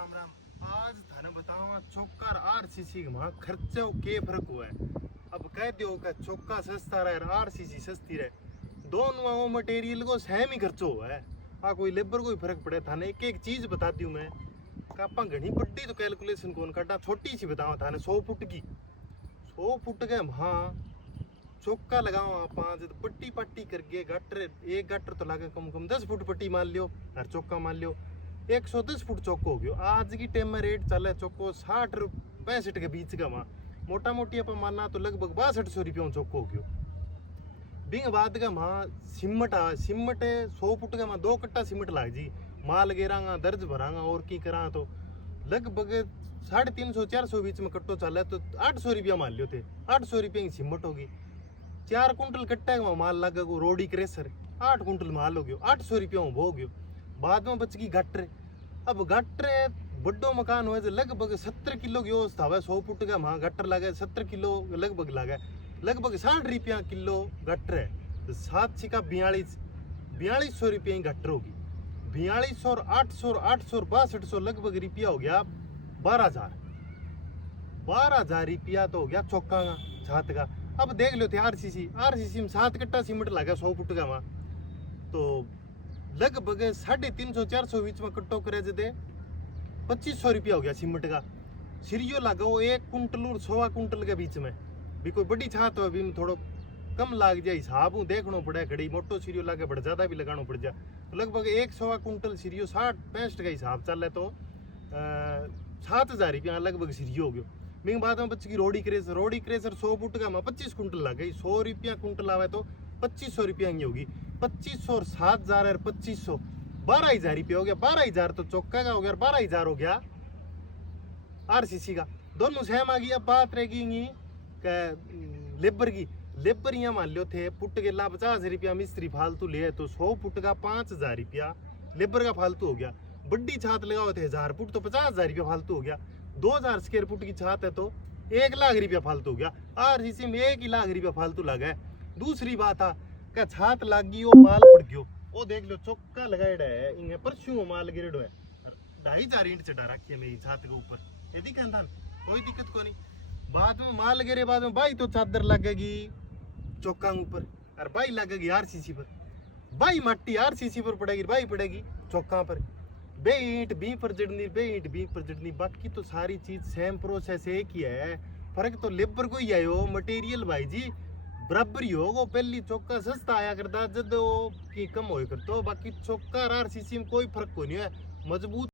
राम राम। आज थाने बताऊंगा चौका आरसीसी में खर्चे के फर्क हुआ है। अब कह दो का चौका सस्ता रहे आरसीसी सस्ती रहे, दोनों मटेरियल को सेम ही खर्चो हुआ है। कोई लेबर को ही फर्क पड़े। थाने एक एक चीज बताती हूँ मैं। कापा घनी बड्डी तो कैलकुलेशन कौन काटा, छोटी सी बताओ थाने 100 फुट की 100 फुट के हाँ चौका लगाओ आप पट्टी पट्टी करके गटर एक गटर तो लगे कम कम 10 फुट पट्टी मान लियो और चौका मान लियो 110 फुट चौको हो गयो। आज की टाइम में रेट चले चौको 60 65 के बीच का वहाँ मोटा मोटी अपन मानना तो लगभग 6200 रुपये चौको हो गयो। बिंग बाद का वहाँ सिमट सिमट 100 फुट का वहाँ 2 कट्टा सिमट लाग जी, माल गेरांगा दर्ज भरांगा और की करा तो लगभग 350 400 बीच में कट्टो चले तो 800 रुपया मान लियो थे। 800 रुपये की सिमट होगी, 4 कुंटल कट्टा है माल लगा को रोडी क्रेसर 8 कुंटल माल हो गयो, 800 रुपया में हो गयो। बाद में बच गई गटर। अब गटर बड़ो मकान हुए तो लगभग 70 किलो की व्यवस्था है। 100 फुट का वहाँ गटर लगे 70 किलो लगभग लगे, लगभग 60 रुपया किलो गटर है तो 7 छिका 4200 रुपये की गटर होगी। 4200 और 800 800 6200 लगभग रुपया हो गया 12,000 रुपया तो हो गया चौका का छात का। अब देख लो थे आरसीसी में 7 कट्टा सीमेंट लगा 100 फुट का वहाँ तो लगभग 350 400 बीच में कट्टो करे दे 2500 रुपया हो गया सीमेंट का। सिरियो लगा वो 1 कुंटल और 1.25 कुंटल के बीच में भी कोई बड़ी छात हो अभी थोड़ा कम लाग जाए हिसाब देखना पड़े। घड़ी मोटो सिरियो लागे बड़ा ज्यादा भी लगाना पड़ जाए तो लगभग 1.25 कुंटल सिरियो 60 65 का हिसाब चल है तो 7,000 रुपया लगभग सिरियो हो गयो। बिंग बाद में बच की रोडी क्रेसर 100 फुट का में 25 कुंटल लग गई। 100 रुपया कुंटल आवे तो 2500 रुपया की होगी। 2500 और 7,000 और 2500 12,000 रुपया हो गया। 12,000 तो चौका का हो गया, 12,000 हो गया आरसीसी का। दोनों सेम आ गई। अब बात रहेगी लेबर की। लेबर यहाँ मान लो थे फुट के ला 50 रुपया मिस्त्री फालतू ले तो 100 फुट का 5,000 रुपया लेबर का फालतू हो गया। बड्डी छात लगाओ थे 1000 फुट तो 50,000 रुपया फालतू हो गया। 2000 स्क्वायर फुट की छात है तो 1 लाख रुपया फालतू हो गया। आरसीसी में 1 लाख रुपया फालतू लगा है। दूसरी बात है क्या छात लागी वो माल पड़ गयो वो देख लो चौका लगाएड़ा है इंगे परसों माल गिरड़ो है 2.5 इंच चढ़ा रखी है मेरी छात के ऊपर। यदि कहता कोई दिक्कत को नहीं। बाद में माल गिरे बाद में भाई तो चादर लगेगी चौका ऊपर और भाई लगेगी आरसीसी पर। भाई मट्टी आरसीसी पर पड़ेगी, भाई पड़ेगी चौका पर। बे ईंट बी पर जड़नी बाकी तो सारी चीज सेम प्रोसेस एक ही है। फर्क तो लेबर को ही आयो, मटेरियल भाई जी बराबर ही होगा। पहली चौका सस्ता आया करता जब की कम हो करता, बाकी चौका आरसीसी में कोई फर्क को नहीं है। मजबूत